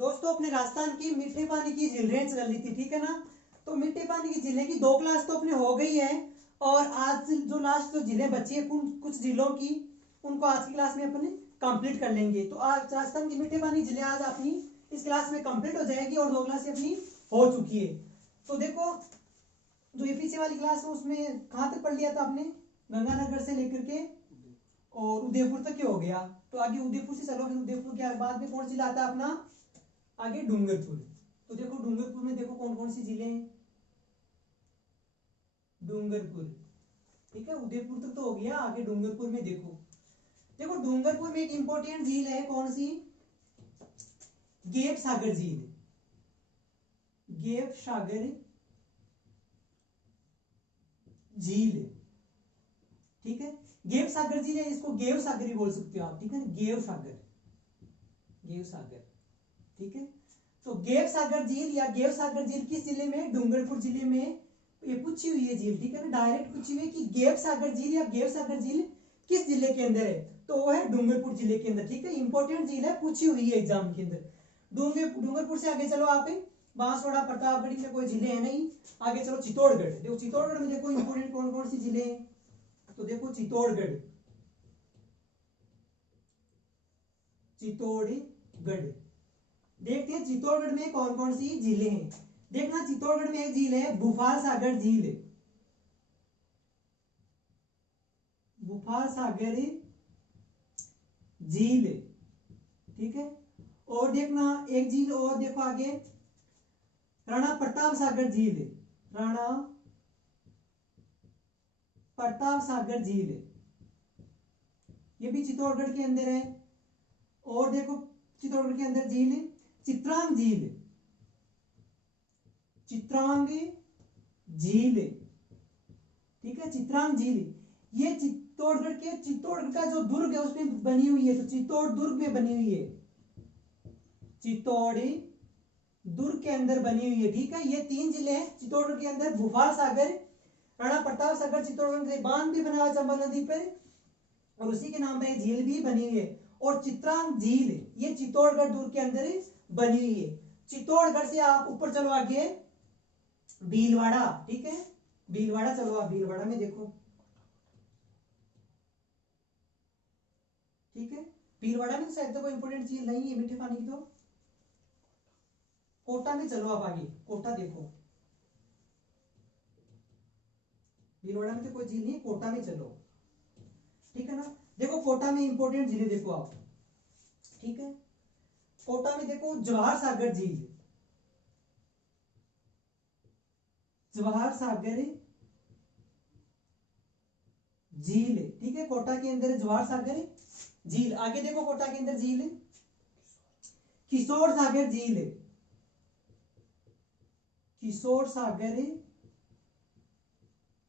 दोस्तों अपने राजस्थान की मीठे पानी की झीलें चल रही थी, ठीक है ना। तो मीठे पानी की झीलें की 2 क्लास तो अपने हो गई है, और आज जो लास्ट जो झीलें बची है कुछ झीलों की, उनको आज की क्लास में अपने कंप्लीट कर लेंगे। तो आज राजस्थान की मीठे पानी झीलें आज अपनी इस क्लास में कंप्लीट हो जाएगी और 2 क्लास अपनी हो चुकी है। तो देखो जो ये पीछे वाली क्लास है उसमें कहाँ तक पढ़ लिया था आपने, गंगानगर से लेकर के और उदयपुर तक हो गया। तो आगे उदयपुर से चलो, फिर उदयपुर के बाद में कौन सी लाता है अपना आगे डूंगरपुर। तो देखो डूंगरपुर में देखो कौन कौन सी झीलें हैं। डूंगरपुर, ठीक है, उदयपुर तक तो हो गया, आगे डूंगरपुर में देखो। देखो डूंगरपुर में एक इंपॉर्टेंट झील है, कौन सी, गेप सागर झील। गेप सागर झील, ठीक है, गेव सागर झील है, इसको गेव सागर भी बोल सकते हो आप, ठीक है, गेव सागर, गेव सागर, ठीक है। तो गेव सागर झील या गेव सागर झील किस जिले में, डूंगरपुर जिले में ये पूछी हुई है झील, ठीक है ना, डायरेक्ट पूछी हुई है कि गेव सागर झील या गेव सागर झील किस जिले के अंदर है, तो वो है डूंगरपुर जिले के अंदर, ठीक है, इंपॉर्टेंट झील है, पूछी हुई है एग्जाम के अंदर। डूंगरपुर से आगे चलो आप, बांसवाड़ा प्रतापगढ़ में कोई जिले है नहीं, आगे चलो चित्तौड़गढ़। देखो चित्तौड़गढ़ में देखो इंपॉर्टेंट कौन कौन सी जिले हैं, तो देखो चित्तौड़गढ़, चित्तौड़गढ़, देखते हैं चित्तौड़गढ़ में कौन कौन सी झीलें हैं। देखना चित्तौड़गढ़ में एक झील है भूपाल सागर झील, भूपाल सागर झील, ठीक है। और देखना एक झील और देखो आगे, राणा प्रताप सागर झील, राणा प्रताप सागर झील, ये भी चित्तौड़गढ़ के अंदर है। और देखो चित्तौड़गढ़ के अंदर झील चित्रांग झील, चित्रांग झील, ठीक है, चित्रांग झील, ये चित्तौड़गढ़ का जो दुर्ग है उसमें बनी हुई है, तो चित्तौड़ दुर्ग में बनी हुई है, चित्तौड़ दुर्ग के अंदर बनी हुई है, ठीक है। ये 3 जिले हैं चित्तौड़गढ़ के अंदर, भूपाल सागर, राणा प्रताप सागर, चित्तौड़गढ़ के बांध भी बना हुआ चंबल नदी पर, और उसी के नाम पर झील भी बनी हुई है। और चित्रांग झील ये चित्तौड़गढ़ दुर्ग के अंदर बनी हुई है। चित्तौड़गढ़ से आप ऊपर चलो आगे भीलवाड़ा, ठीक है, भीलवाड़ा चलो आप, भीलवाड़ा में देखो, ठीक है, भीलवाड़ा में शायद तो कोई इंपोर्टेंट चीज नहीं है मीठे पानी की। तो कोटा में चलो आप आगे, कोटा देखो, भीलवाड़ा में तो कोई झील नहीं है, कोटा में चलो, ठीक है ना। देखो कोटा में इंपोर्टेंट झीलें देखो आप, ठीक है, कोटा में देखो जवाहर सागर झील, जवाहर सागर झील, ठीक है, कोटा के अंदर जवाहर सागर झील। आगे देखो कोटा के अंदर झील किशोर सागर झील, किशोर सागर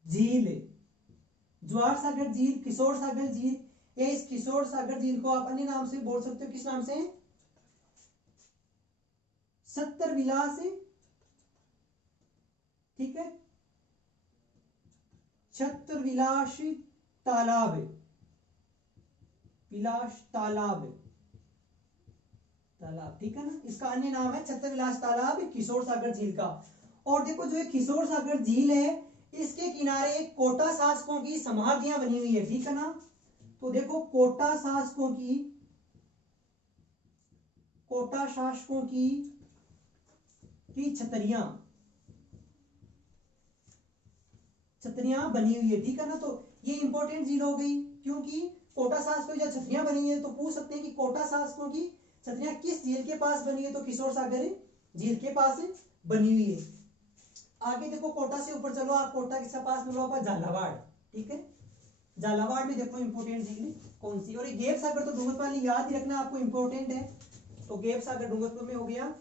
झील, जवाहर सागर झील, किशोर सागर झील। या इस किशोर सागर झील को आप अन्य नाम से बोल सकते हो, किस नाम से, सत्तर विलास, ठीक है, छत्र विलास तालाब, विलास तालाब, तालाब, ठीक है ना, इसका अन्य नाम है छत्र विलास तालाब, किशोर सागर झील का। और देखो जो किशोर सागर झील है इसके किनारे कोटा शासकों की समाधियां बनी हुई है, ठीक है ना। तो देखो कोटा शासकों की, कोटा शासकों की छतरियां, छतरियां बनी हुई है, ठीक है ना। तो ये इंपॉर्टेंट झील हो गई, क्योंकि कोटा शासकों की छतरियां बनी है, तो पूछ सकते हैं कि कोटा शासकों की छतरियां किस झील के पास बनी है, तो किशोर सागर झील के पास बनी हुई है। आगे देखो कोटा से ऊपर चलो आप, कोटा के पास में लो झालावाड़, ठीक है, झालावाड़ में देखो इंपोर्टेंट झील कौन सी। और ये गेप सागर तो डूंगरपुर वाली याद ही रखना आपको, इंपोर्टेंट है। तो गेप सागर डूंगरपुर में हो गया,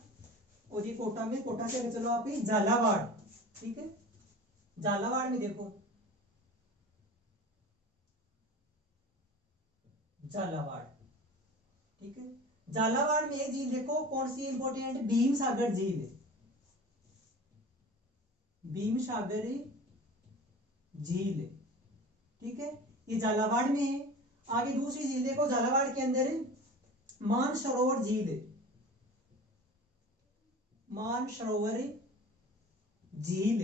और ये कोटा में, कोटा से आगे चलो आप झालावाड़, ठीक है, झालावाड़ में देखो झालावाड़, ठीक है, झालावाड़ में एक झील देखो कौन सी इंपोर्टेंट, भीम सागर झील, भीम सागर झील, ठीक है, ये झालावाड़ में है। आगे दूसरी झील देखो झालावाड़ के अंदर मानसरोवर झील, मानसरोवर झील।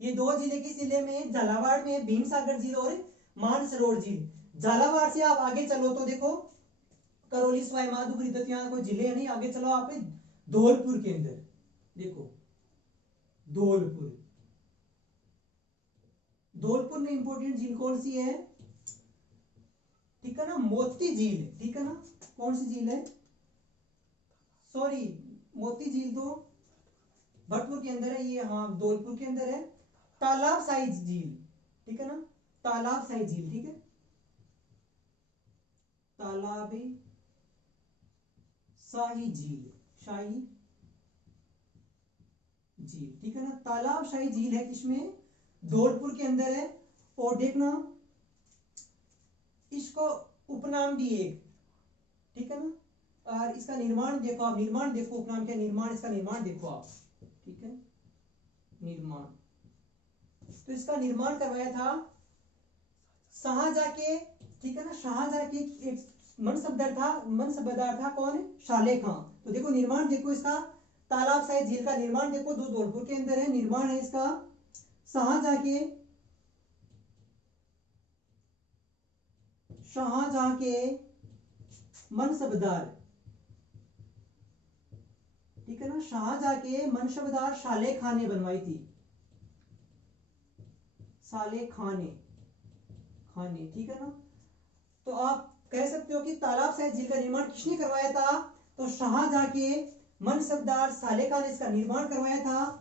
ये दो जिले किस जिले में? झालावाड़ में भीमसागर झील और मानसरोवर झील। झालावाड़ से आप आगे चलो तो देखो करौली, सवाई माधोपुर, इधर यहाँ कोई जिले नहीं। आगे चलो आप धौलपुर के अंदर देखो, धौलपुर। धौलपुर में इंपोर्टेंट झील कौन सी है? ठीक है ना, मोती झील। ठीक है ना, कौन सी झील है? सॉरी, मोती झील तो भरतपुर के अंदर है, ये हाँ धौलपुर के अंदर है। तालाब शाही झील, ठीक है ना, तालाब शाही झील। ठीक है, तालाब शाही झील, शाही झील। ठीक है ना, तालाब शाही झील है किसमें? धौलपुर के अंदर है। और देखना इसको उपनाम भी एक, ठीक है ना, और इसका निर्माण देखो आप, निर्माण देखो, उपनाम क्या निर्माण, इसका निर्माण देखो आप। ठीक है, निर्माण तो इसका निर्माण करवाया था शाहजहां के। ठीक है ना, शाहजहां के एक मनसबदार था कौन? शाले खां। तो देखो निर्माण देखो इसका, तालाब शाही झील का निर्माण देखो, दो धौलपुर के अंदर है। निर्माण है इसका शाहजहां के मनसबदार। ठीक है ना, शाहजहां के मनसबदार शाले खां ने बनवाई थी, साले खाने। ठीक है ना, तो आप कह सकते हो कि तालाब शाही झील का निर्माण किसने करवाया था? तो शाहजहां के मनसबदार साले खान ने इसका निर्माण करवाया था।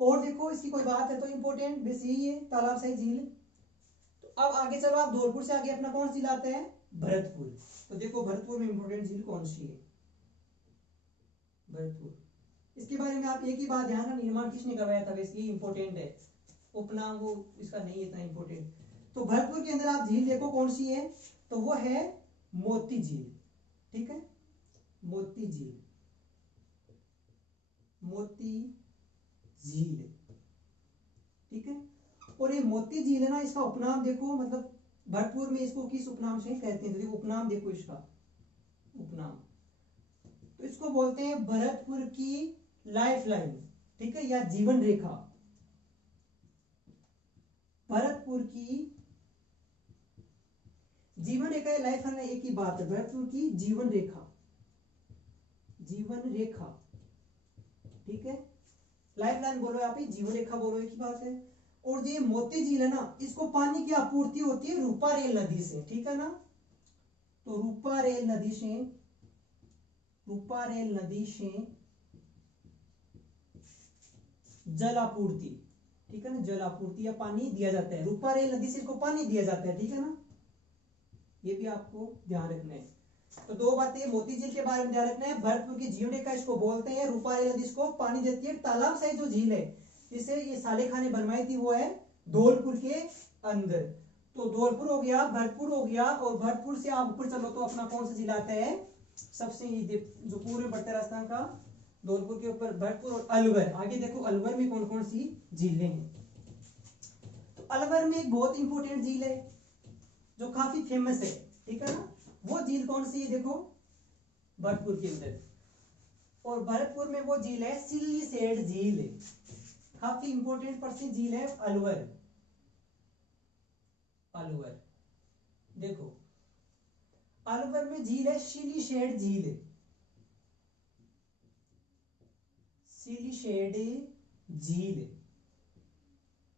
और देखो इसकी कोई बात है तो इंपोर्टेंट बस यही है, तालाब शाही झील। तो अब आगे चलो, आप धौलपुर से आगे अपना कौन सी लाते हैं? भरतपुर। तो देखो भरतपुर में इंपोर्टेंट झील कौन सी है? भरतपुर। इसके बारे में आप एक ही बात ध्यान रखना, निर्माण किसने करवाया था, वैसे ये इंपोर्टेंट है, उपनाम वो इसका नहीं इतना इंपोर्टेंट। तो भरतपुर के अंदर आप झील देखो कौन सी है, तो वो है मोती झील। ठीक है, मोती झील, मोती झील। ठीक है, और ये मोती झील है ना, इसका उपनाम देखो, मतलब भरतपुर में इसको किस उपनाम से कहते हैं? तो देखो उपनाम देखो इसका, उपनाम तो इसको बोलते हैं भरतपुर की लाइफ लाइन। ठीक है, या जीवन रेखा। भरतपुर की जीवन रेखा, लाइफ लाइन एक ही बात है, भरतपुर की जीवन रेखा, जीवन रेखा। ठीक है, लाइफ लाइन बोलो आप, जीवन रेखा बोलो, एक ही बात है। और ये मोती झील है ना, इसको पानी की आपूर्ति होती है रूपारेल नदी से। ठीक है ना, तो रूपारेल नदी से, रूपारेल नदी से जल आपूर्ति। ठीक है ना, जल आपूर्ति या पानी दिया जाता है, रूपारेल नदी से इसको पानी दिया जाता है। ठीक है ना, ये भी आपको ध्यान रखना है। तो दो बातें मोती झील के बारे में ध्यान रखना है, भरतपुर की जीवन रेखा इसको बोलते हैं, रूपारेल नदी इसको पानी देती है। तालाब शाही जो झील है जिसे ये साले खां ने बनवाई थी वो है धौलपुर के अंदर। तो धौलपुर हो गया, भरतपुर हो गया, और भरतपुर से आप ऊपर चलो तो अपना कौन सा जिला आता है? सबसे जो पूर्व बढ़ते राजस्थान का, धौलपुर के ऊपर भरतपुर और अलवर। आगे देखो अलवर में कौन कौन सी झीलें हैं। तो अलवर में एक बहुत इंपॉर्टेंट झील है जो काफी फेमस है। ठीक है ना, वो झील कौन सी है? देखो भरतपुर के अंदर, और भरतपुर में वो झील है सिल्लीसेठ झील, काफी इंपॉर्टेंट प्रसिद्ध झील है अलवर। अलवर देखो, अलवर में झील है सिल्लीसेठ झील, सिल्लीसेठ झील।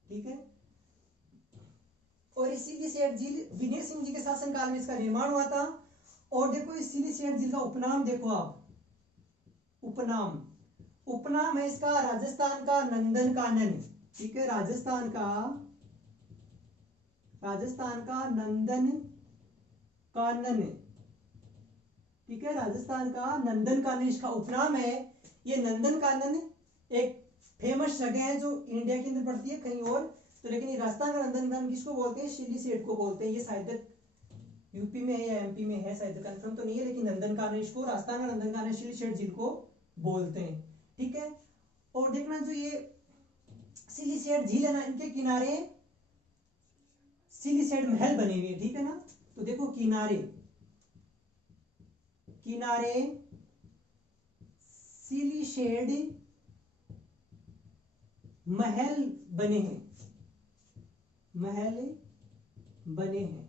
ठीक है, और इस सिल्लीसेठ झील विनय सिंह जी के शासनकाल में इसका निर्माण हुआ था। और देखो इस सिल्लीसेठ झील का उपनाम देखो आप, उपनाम है इसका राजस्थान का नंदन कानन। ठीक है, राजस्थान का नंदन कानन। ठीक है, राजस्थान का नंदन कानन इसका उपनाम है। ये नंदन कानन एक फेमस जगह है जो इंडिया के अंदर पड़ती है, कहीं और तो, लेकिन ये राजस्थान का नंदन कानन किसको बोलते हैं? सिल्लीसेठ को बोलते हैं। ये शायद यूपी में है या एमपी में है, शायद कंफर्म तो नहीं है, लेकिन नंदन कानन इसको, राजस्थान का नंदन कानन सिल्लीसेठ झील को बोलते हैं। ठीक है, और देखना जो ये सिल्लीसेठ झील है ना, इनके किनारे सिल्लीसेठ महल बने हुए हैं। ठीक है ना, तो देखो किनारे सिलिशेड महल बने हैं, महल बने हैं,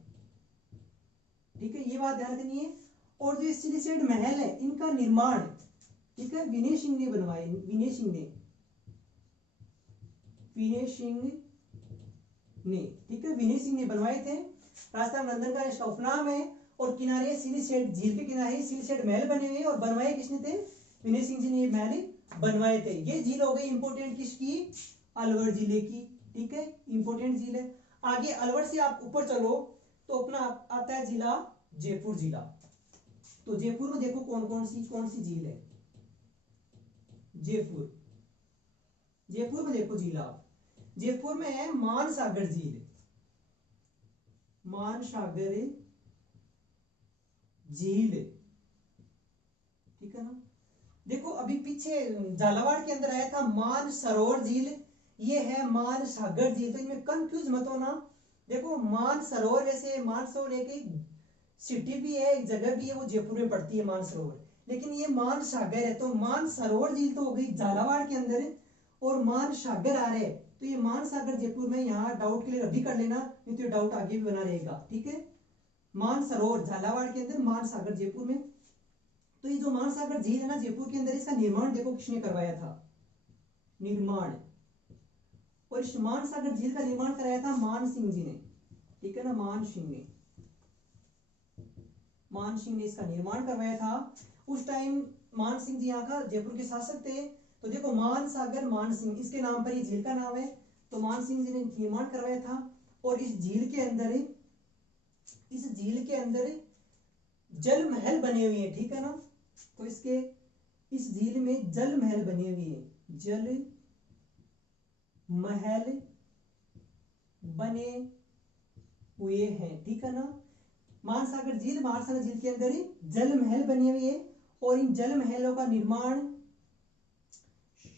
ठीक है, ये बात ध्यान रखनी है। और जो सिलिशेड महल है इनका निर्माण, ठीक है, विनय सिंह ने बनवाए, विनय सिंह ने, विनय सिंह ने, ठीक है, विनय सिंह ने बनवाए थे। राजस्थान लंदन का इसका उपनाम है। और किनारे सिलिशेड, झील के किनारे सिलिशेड महल बने हुए और बनवाए किसने थे? विनय सिंह जी ने ये महल बनवाए थे। ये झील हो गई इंपोर्टेंट किसकी? अलवर जिले की, ठीक है, इंपोर्टेंट झील है। आगे अलवर से आप ऊपर चलो तो अपना आता है जिला जयपुर जिला। तो जयपुर में देखो कौन सी झील है। जयपुर, जयपुर में देखो जिला, जयपुर में है मानसागर झील, मानसागर झील, ठीक है ना। देखो अभी पीछे झालावाड़ के अंदर आया था मानसरोवर झील, ये है मानसागर झील। तो इनमें कंफ्यूज मत होना। देखो मानसरोवर, वैसे मानसरोवर एक सिटी भी है, एक जगह भी है, वो जयपुर में पड़ती है मानसरोवर, लेकिन ये मानसागर है। तो मानसरोवर झील तो हो गई झालावाड़ के अंदर और मानसागर आ रहे, तो ये मानसागर जयपुर में। यहाँ डाउट के लिए अभी कर लेना, नहीं तो ये डाउट आगे भी बना रहेगा, ठीक है। मानसरोवर झालावाड़ के अंदर, मानसागर जयपुर में। तो ये जो मानसागर झील है ना जयपुर के अंदर, इसका निर्माण देखो किसने करवाया था? निर्माण, और इस मानसागर झील का निर्माण कराया था मान सिंह जी ने, ठीक है ना, मान सिंह ने, मान सिंह ने इसका निर्माण करवाया था। उस टाइम मान सिंह जी यहाँ का जयपुर के शासक थे। तो देखो मानसागर मान सिंह, इसके नाम पर ये झील का नाम है। तो मान सिंह जी ने निर्माण करवाया था। और इस झील के अंदर, इस झील के अंदर जल महल बने हुए हैं, ठीक है ना। तो इसके, इस झील में जल महल बने हुए हैं, जल महल बने हुए हैं, ठीक है ना। मानसागर झील, मानसागर झील के अंदर ही जल महल बने हुए हैं। और इन जल महलों का निर्माण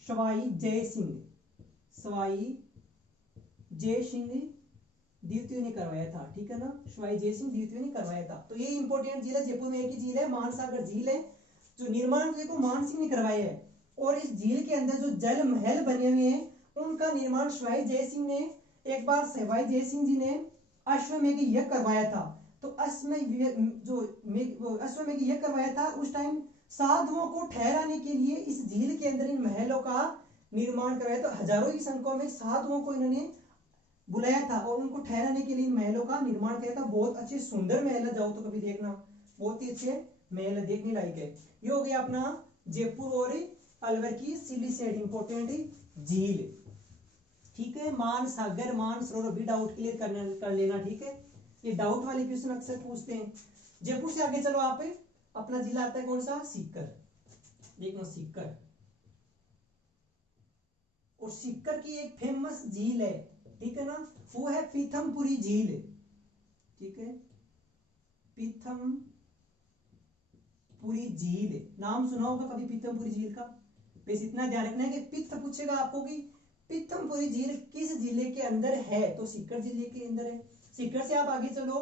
सवाई जय सिंह, सवाई जय सिंह द्वितीय ने करवाया था, ठीक है ना। सवाई जय सिंह द्वितीय ने करवाया था। तो ये इंपोर्टेंट झील है, जयपुर में एक ही झील है, मानसागर झील है, जो निर्माण देखो मान सिंह ने करवाया है। और इस झील के अंदर जो जल महल बने हुए हैं उनका निर्माण सवाई जय सिंह ने, एक बार सवाई जय सिंह जी ने अश्वमेध यज्ञ करवाया था। तो अश्वमेध यज्ञ करवाया था, उस टाइम साधुओं को ठहराने के लिए इस झील के अंदर इन महलों का निर्माण करवाया। तो हजारों की संख्या में साधुओं को इन्होंने बुलाया था और उनको ठहराने के लिए महलों का निर्माण किया था। बहुत अच्छे सुंदर महल है, जाओ तो कभी देखना, बहुत ही अच्छे महल देखने लायक है। ये हो गया अपना जयपुर और अलवर की सिलिशेड इंपोर्टेंट झील, ठीक है। मानसागर, मानसरोवर भी डाउट क्लियर कर लेना, ठीक है। ये डाउट वाले क्वेश्चन अक्सर पूछते हैं। जयपुर से आगे चलो आप, अपना जिला आता है कौन सा? सीकर, देखो सीकर। और सीकर की एक फेमस झील है, ठीक है ना, वो है पीथमपुरी झील, ठीक है, पीथमपुरी झील। नाम सुना होगा कभी पीथमपुरी झील का। बस इतना ध्यान रखना है कि पित्त पूछेगा आपको कि पीथमपुरी झील किस जिले के अंदर है, तो सीकर जिले के अंदर है। सीकर से आप आगे चलो,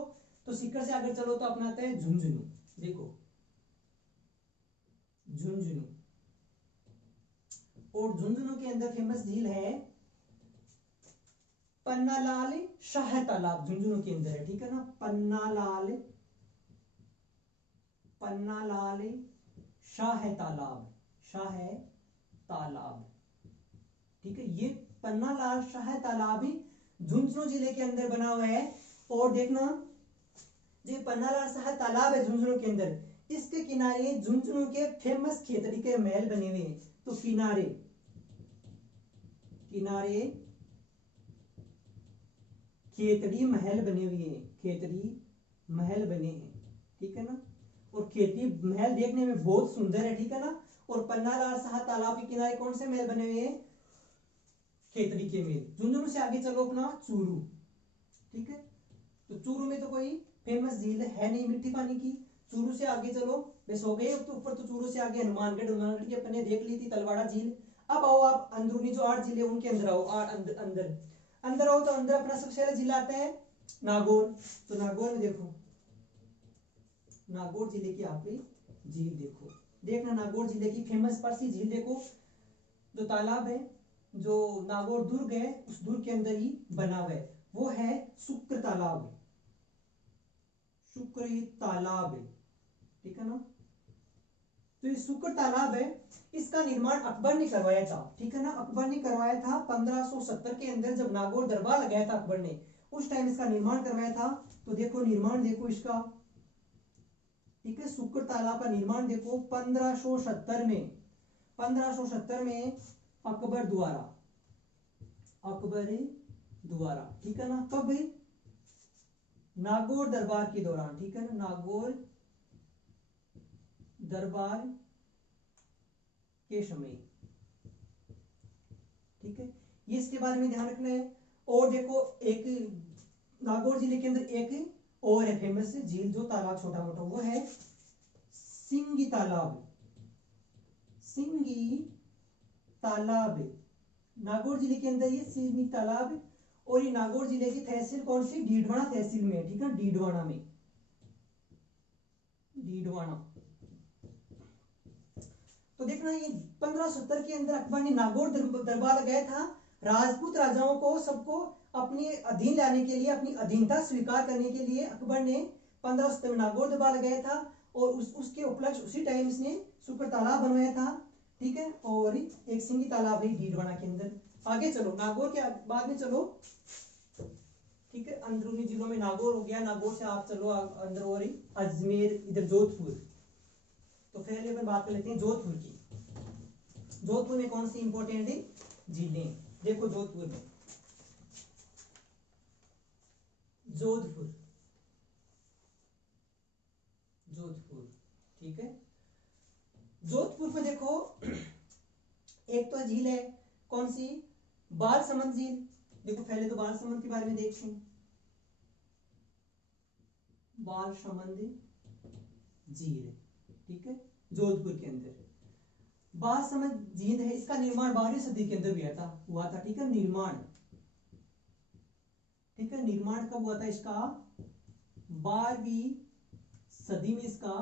तो सीकर से आगे चलो तो अपना आता है झुंझुनू, देखो झुंझुनू। और झुंझुनू के अंदर फेमस झील है पन्नालाल शाह तालाब, झुंझुनू के अंदर है, ठीक है ना। पन्नालाल शाह तालाब, शाह तालाब, ठीक है। ये पन्नालाल शाह तालाब ही झुंझुनू जिले के अंदर बना हुआ है। और देखना जो पन्नालाल शाह तालाब है झुंझुनू के अंदर, इसके किनारे झुंझुनू के फेमस खेतड़ी के महल बने हुए हैं। तो किनारे खेतड़ी महल बने हुए हैं, खेतड़ी महल बने हैं, ठीक है ना। और खेतड़ी महल देखने में बहुत सुंदर है, ठीक है ना। और पन्नालाल शाह तालाब के किनारे कौन से महल बने हुए हैं? खेतड़ी के महल। झुंझुनू से आगे चलो अपना चूरू, ठीक है। तो चूरू में तो कोई फेमस झील है नहीं मिट्टी पानी की। चूरू से आगे चलो, बस हो गए तो ऊपर। तो चूरू से आगे हनुमानगढ़ की अपने देख ली थी, तलवाड़ा झील। अब आओ आप अंदरूनी जो 8 जिले उनके अंदर आओ, अंदर आओ। तो अंदर अपना सबसे पहले जिला आता है नागौर। तो नागौर में देखो, नागौर जिले की आप झील देखो, देखना नागौर जिले की फेमस परसी झील देखो, जो तालाब है, जो नागौर दुर्ग है उस दुर्ग के अंदर ही बना हुआ है, वो है शुक्र तालाब। शुक्र तालाब, ठीक है ना। तो ये शुक्र तालाब है, इसका निर्माण अकबर ने करवाया था, ठीक है ना। अकबर ने करवाया था 1570 के अंदर, जब नागौर दरबार लगाया था अकबर ने, उस टाइम इसका निर्माण करवाया था। तो देखो निर्माण देखो इसका, ठीक है। शुक्र तालाब का निर्माण देखो 1570 में, 1570 में अकबर द्वारा, ठीक है ना। कब? नागौर दरबार के दौरान, ठीक है ना, नागौर दरबार के समय, ठीक है। ये इसके बारे में ध्यान रखना है। और देखो एक नागौर जिले के अंदर एक और है फेमस झील, जो तालाब छोटा मोटा, वो है सिंगी तालाब। सिंगी तालाब नागौर जिले के अंदर, ये सिंगी तालाब, और ये नागौर जिले की तहसील कौन सी? डीडवाना तहसील में, ठीक है, डीडवाना में, डीडवाना। तो देखना ये 1570 के अंदर अकबर ने नागौर दरबार लगाया था, राजपूत राजाओं को सबको अपने अधीन लाने के लिए, अपनी अधीनता स्वीकार करने के लिए अकबर ने 1570 में नागौर दरबार लगाया था। और उसके उपलक्ष्य उसी टाइम इसने शुक्र तालाब बनवाया था, ठीक है। और एक सिंगी तालाब है डीडवाना के अंदर। आगे चलो, नागौर के बाद में चलो, ठीक है। अंदरूनी जिलों में नागौर हो गया, नागौर से आप चलो अंदर और अजमेर, इधर जोधपुर। तो पहले अपन बात कर लेते हैं जोधपुर की। जोधपुर में कौन सी इंपॉर्टेंट झीलें? देखो जोधपुर में, जोधपुर, ठीक है। जोधपुर में देखो एक तो झील है, कौन सी? बालसमंद झील। देखो पहले तो बालसमंद के बारे में देखते हैं। बालसमंद झील, ठीक है, जोधपुर के अंदर बालसमंद झील है। इसका निर्माण 12वीं सदी के अंदर हुआ था, ठीक है। निर्माण, ठीक है, निर्माण कब हुआ था इसका? 12वीं सदी में इसका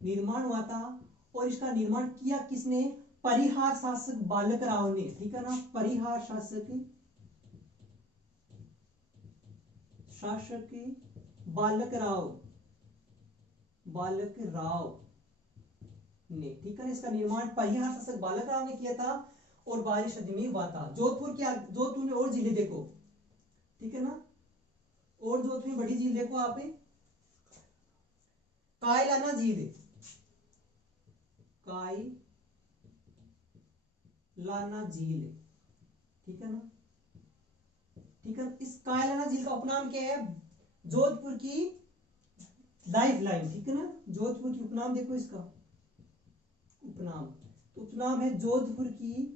निर्माण हुआ था। और इसका निर्माण किया किसने? परिहार शासक बालक राव ने, ठीक है ना। परिहार शासक बालक राव ने, ठीक है ना। इसका निर्माण परिहार शासक बालक राव ने किया था और 12वीं सदी में हुआ था। जोधपुर में और जिले देखो, ठीक है ना। और जोधपुर में बड़ी झील देखो आप, कायलाना झील, कायलाना झील, ठीक है ना, ठीक है। इस कायलाना झील का उपनाम क्या है? जोधपुर की लाइफ लाइन, ठीक है ना। जोधपुर की उपनाम देखो इसका, उपनाम, तो उपनाम है जोधपुर की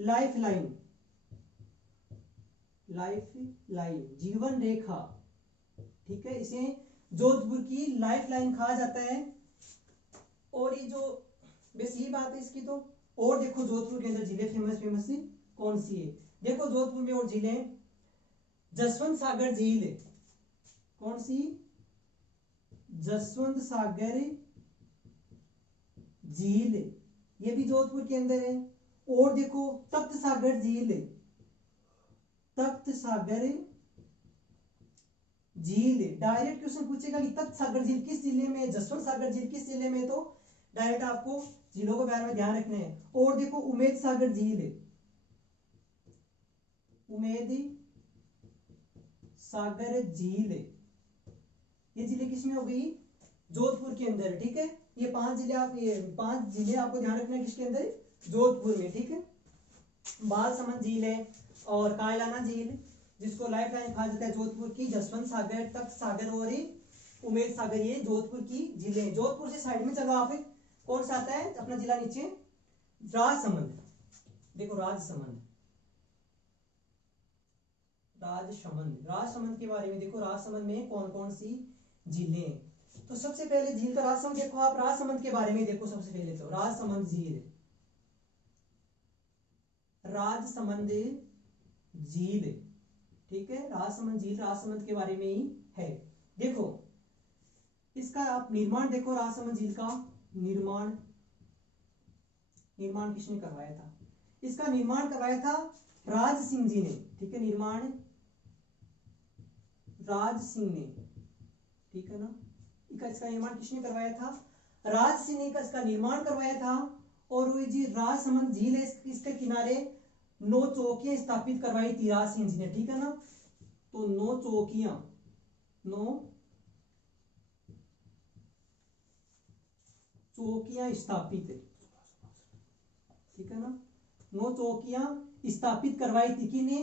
लाइफ लाइन, जीवन रेखा, ठीक है। इसे जोधपुर की लाइफ लाइन कहा जाता है। और ये जो बस ये बात है इसकी। तो और देखो जोधपुर के अंदर जिले फेमस कौन सी है? देखो जोधपुर में और जिले, जसवंत सागर झील, कौन सी? जसवंत सागर झील, ये भी जोधपुर के अंदर है। और देखो तख्त सागर झील, डायरेक्ट क्वेश्चन पूछेगा कि तख्त सागर झील किस जिले में है, जसवंत सागर झील किस जिले में, तो डायरेक्ट आपको झीलों के बारे में ध्यान रखना है। और देखो उमेद सागर झील, ये जिले किसमें हो गई? जोधपुर के अंदर, ठीक है। ये 5 जिले आपको ध्यान रखना है, किसके अंदर? जोधपुर में, ठीक है। बालसमंद झील है, और कायलाना झील जिसको लाइफ लाइन कहा जाता है जोधपुर की, जसवंत सागर, तख्त सागर और उमेद सागर, ये जोधपुर की जिले। जोधपुर से साइड में चलो आप, कौन सा आता है अपना जिला नीचे? राजसमंद। देखो राजसमंद के बारे में देखो, राजसमंद में कौन कौन सी झीलें। तो सबसे पहले झील का राजसमंद देखो आप, राजसमंद के बारे में देखो। सबसे पहले तो राजसमंद झील, ठीक है। राजसमंद झील राजसमंद के बारे में ही है। देखो इस इसका आप निर्माण देखो, राजसमंद झील का निर्माण किसने करवाया था? इसका निर्माण करवाया था राज सिंह जी ने, ठीक है, निर्माण राज सिंह ने, ठीक है ना। इसका निर्माण किसने करवाया था? राज सिंह ने इसका निर्माण करवाया था। और वो जी राजसमंद झील है, इसके किनारे 9 चौकियां स्थापित करवाई थी राज सिंह जी ने, ठीक है ना। तो 9 चौकियां स्थापित, ठीक है ना। 9 चौकियां स्थापित करवाई थी किने?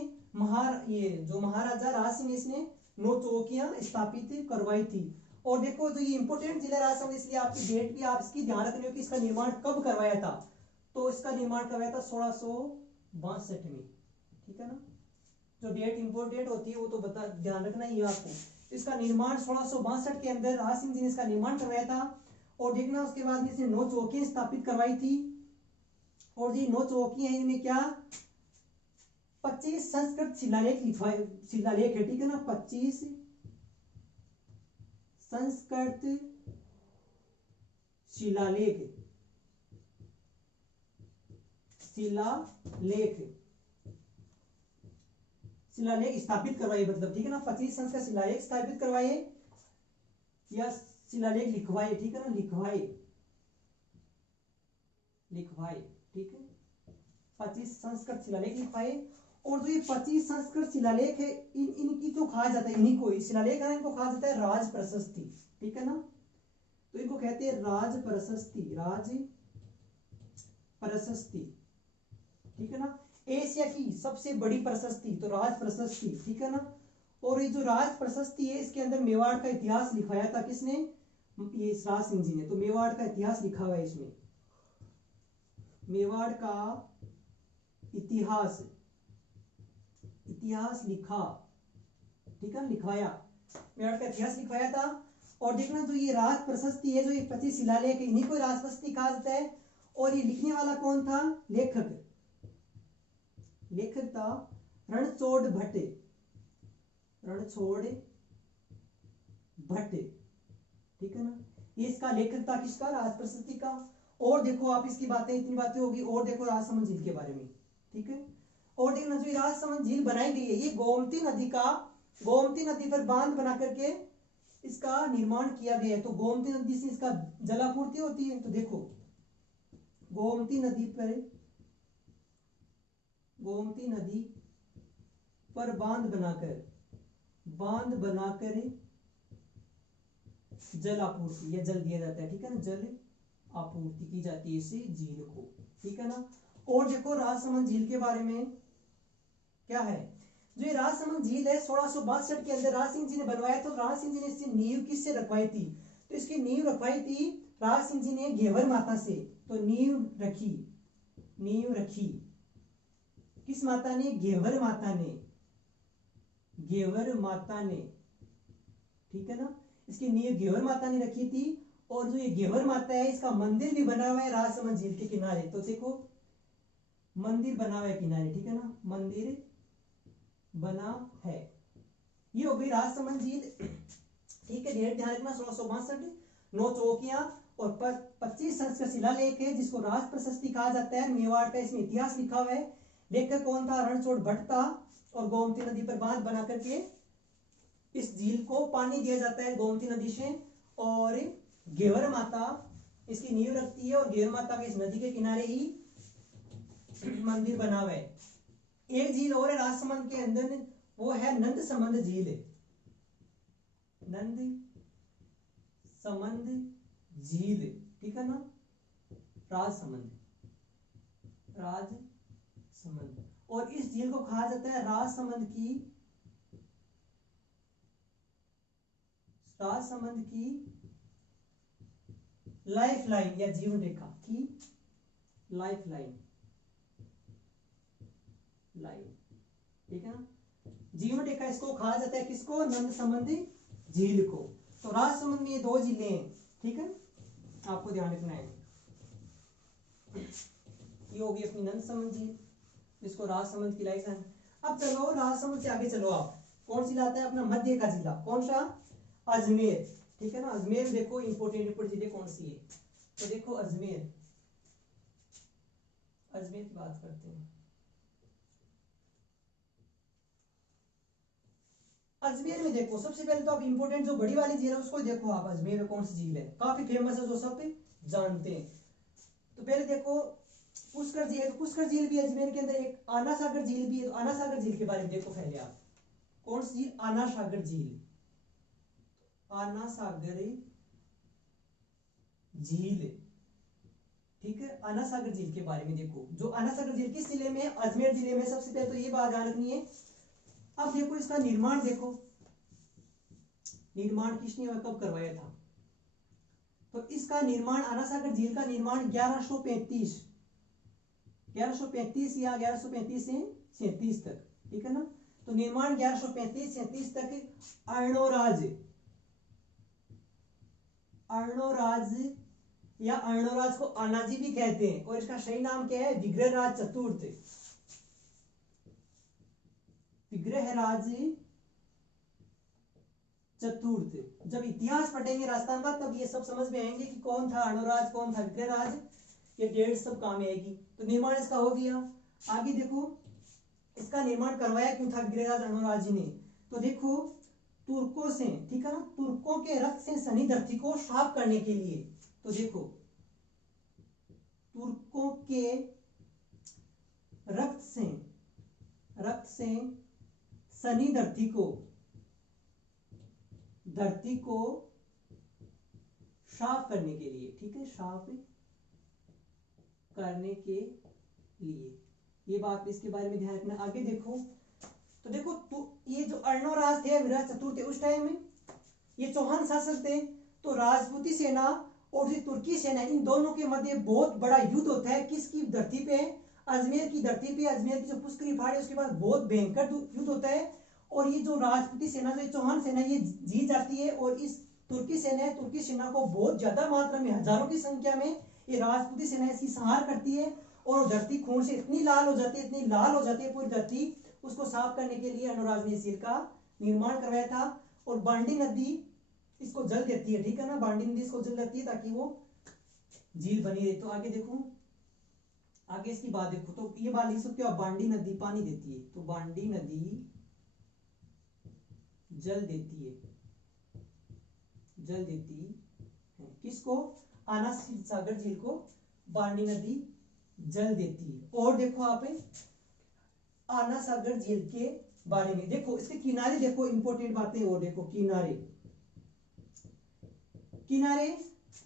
ये जो महाराजा राज सिंह, इसने 9 चौकियां स्थापित करवाई थी। और देखो जो ये इंपोर्टेंट जिला राजसमंद, इसलिए आपकी डेट भी आप इसकी ध्यान रखनी हो कि इसका निर्माण कब करवाया था। तो इसका निर्माण करवाया था 1662 में, ठीक है ना। जो डेट इंपोर्टेंट होती है वो तो बता ध्यान रखना ही है आपको। इसका निर्माण 1662 के अंदर राज सिंह जी ने इसका निर्माण करवाया था। और देखना उसके बाद इसने 9 चौकियां स्थापित करवाई थी। और ये 9 चौकियां हैं, इनमें क्या 25 संस्कृत शिलालेख है, ठीक है ना। 25 संस्कृत शिलालेख स्थापित करवाए, मतलब ठीक है ना। 25 संस्कृत शिलालेख स्थापित करवाए या शिलालेख लिखवाए, ठीक है ना, लिखवाए, ठीक है। 25 संस्कृत शिलालेख लिखवाए। और जो ये 25 संस्कृत शिलालेख है, इनकी तो कहा जाता है, इन्हीं को शिलालेख है, इनको कहा जाता है राज प्रशस्ति, ठीक है ना। तो इनको कहते हैं राज प्रशस्ति, ठीक है ना। एशिया की सबसे बड़ी प्रशस्ति तो राज प्रशस्ति, ठीक है ना। और ये जो राज प्रशस्ति है, इसके अंदर मेवाड़ का इतिहास लिखवाया था किसने? ये राज सिंह जी ने। तो मेवाड़ का इतिहास लिखा हुआ है इसमें, मेवाड़ का इतिहास लिखा, ठीक है, लिखवाया, मेवाड़ का इतिहास लिखवाया था। और देखना जो ये राज प्रशस्ति है, जो ये 25 शिलालेख है, इन्हीं को राज प्रशस्ति कहा जाता है। और ये लिखने वाला कौन था? लेखक था रणछोड़ भट्ट, ठीक है ना। ये इसका लेखक था किसका? राज प्रशस्ति का। और देखो आप इसकी बातें, इतनी बातें होगी। और देखो राजसमंद झील के बारे में, ठीक है। और देखना जो राजसमंद झील बनाई गई है, ये गोमती नदी पर बांध बना करके इसका निर्माण किया गया है। तो गोमती नदी से इसका जलापूर्ति होती है। तो देखो गोमती नदी पर बांध बनाकर जल आपूर्ति या जल दिया जाता है, ठीक है ना, जल आपूर्ति की जाती है इस झील को, ठीक है ना। और देखो राजसमंद झील के बारे में क्या है, जो ये राजसमंद झील है 1662 के अंदर राज सिंह जी ने बनवाया। तो राज सिंह जी ने इसकी नींव किससे रखवाई थी? तो इसकी नींव रखवाई थी राज सिंह जी ने घेवर माता से। तो नींव रखी किस माता ने? घेवर माता ने, ठीक है ना। इसकी नींव घेवर माता ने रखी थी। और जो ये घेवर माता है, इसका मंदिर भी बना हुआ है राजसमंद झील के किनारे। तो देखो मंदिर बना हुआ है किनारे, ठीक है ना, मंदिर बना है। ये हो गई राजसमंद झील, ठीक है। डेट ध्यान रखना 1662, 9 चौकियां और 25 संस्कृत शिलालेख है, जिसको राज प्रशस्ति कहा जाता है। मेवाड़ का इसमें इतिहास लिखा हुआ है। लेखक कौन था? रणछोड़ भट्ट था। और गोमती नदी पर बांध बना करके इस झील को पानी दिया जाता है गोमती नदी से। और घेवर माता इसकी नींव रखती है। और घेवर माता के इस नदी के किनारे ही मंदिर बना हुआ है। एक झील और है राजसमंद के अंदर, वो है नंदसमंद झील, ठीक है ना। राजसमंद। और इस झील को कहा जाता है राजसमंद की लाइफ लाइन या जीवन रेखा की लाइफ लाइन, ठीक है ना। जीवन रेखा इसको कहा जाता है किसको? नंदसमंद झील को। तो राजसमंद में ये 2 जिले हैं, ठीक है, आपको ध्यान रखना है। ये होगी अपनी नंदसमंद झील, इसको राजसमंद की लाइफ लाइन। अब चलो राजसमंद से आगे चलो आप, कौन सी लाता है अपना मध्य का जिला? कौन सा? अजमेर, ठीक है ना। अजमेर में देखो इंपोर्टेंट चीजें कौन सी है, तो देखो अजमेर, अजमेर की बात करते हैं। अजमेर में देखो सबसे पहले तो आप इंपोर्टेंट जो बड़ी वाली झील है उसको देखो आप, अजमेर में कौन सी झील है, काफी फेमस है जो सब जानते हैं। तो पहले देखो पुष्कर झील, पुष्कर झील भी अजमेर के अंदर, एक आना सागर झील भी है। तो आना सागर झील के बारे में देखो पहले आप, कौन सी झील, आना सागर झील, आना सागर झील, ठीक है। आना सागर झील के बारे में देखो, जो आना सागर झील किस जिले में, अजमेर जिले में। सबसे पहले तो ये बात ध्यान रखनी है। अब देखो इसका निर्माण देखो, निर्माण किसने और कब करवाया था, तो इसका निर्माण, आना सागर झील का निर्माण 1135 या 1135 से 37 तक, ठीक है ना। तो निर्माण 1135-37 तक अर्णोराज, अर्णोराज या अर्णोराज को आनाजी भी कहते हैं, और इसका सही नाम क्या है, विग्रहराज चतुर्थ, विग्रहराज चतुर्थ। जब इतिहास पढ़ेंगे राजस्थान का तब ये सब समझ में आएंगे कि कौन था अर्णोराज, कौन था विग्रहराज, ये डेट सब काम में आएगी। तो निर्माण इसका हो गया। आगे देखो इसका निर्माण करवाया क्यों था विग्रहराज अर्णोराज जी ने, तो देखो तुर्कों से, ठीक है ना, तुर्कों के रक्त से सनी धरती को साफ करने के लिए। तो देखो तुर्कों के रक्त से सनी धरती को साफ करने के लिए, ठीक है, साफ करने के लिए, ये बात इसके बारे में ध्यान रखना। आगे देखो तो देखो ये जो अर्णोराज थे, विराट चतुर्थ थे, उस टाइम में ये चौहान शासक थे। तो राजपूती सेना और जो तुर्की सेना, इन दोनों के मध्य बहुत बड़ा युद्ध होता है। किसकी धरती पे, अजमेर की धरती पे, अजमेर की जो पुष्करी पहाड़ है उसके बाद बहुत भयंकर युद्ध होता है। और ये जो राजपूती सेना, जो चौहान सेना, ये जीत जाती है, और इस तुर्की सेना को बहुत ज्यादा मात्रा में, हजारों की संख्या में ये राजपूती सेना इसकी संहार करती है। और धरती खून से इतनी लाल हो जाती है, इतनी लाल हो जाती है पूरी धरती, उसको साफ करने के लिए अर्णोराज ने झील का निर्माण करवाया था। और बांडी नदी इसको जल देती है, ठीक है ना, बांडी नदी इसको जल देती है ताकि वो झील बनी रहे। तो आगे देखो, आगे इसकी बात देखो, तो ये बात लिख सकते हो आप, बांडी नदी पानी देती है, तो बांडी नदी जल देती है, जल देती है किसको, आना सागर झील को बांडी नदी जल देती है। और देखो आप आना सागर झील के बारे में देखो, इसके किनारे देखो, इंपॉर्टेंट बातें और देखो, किनारे, किनारे,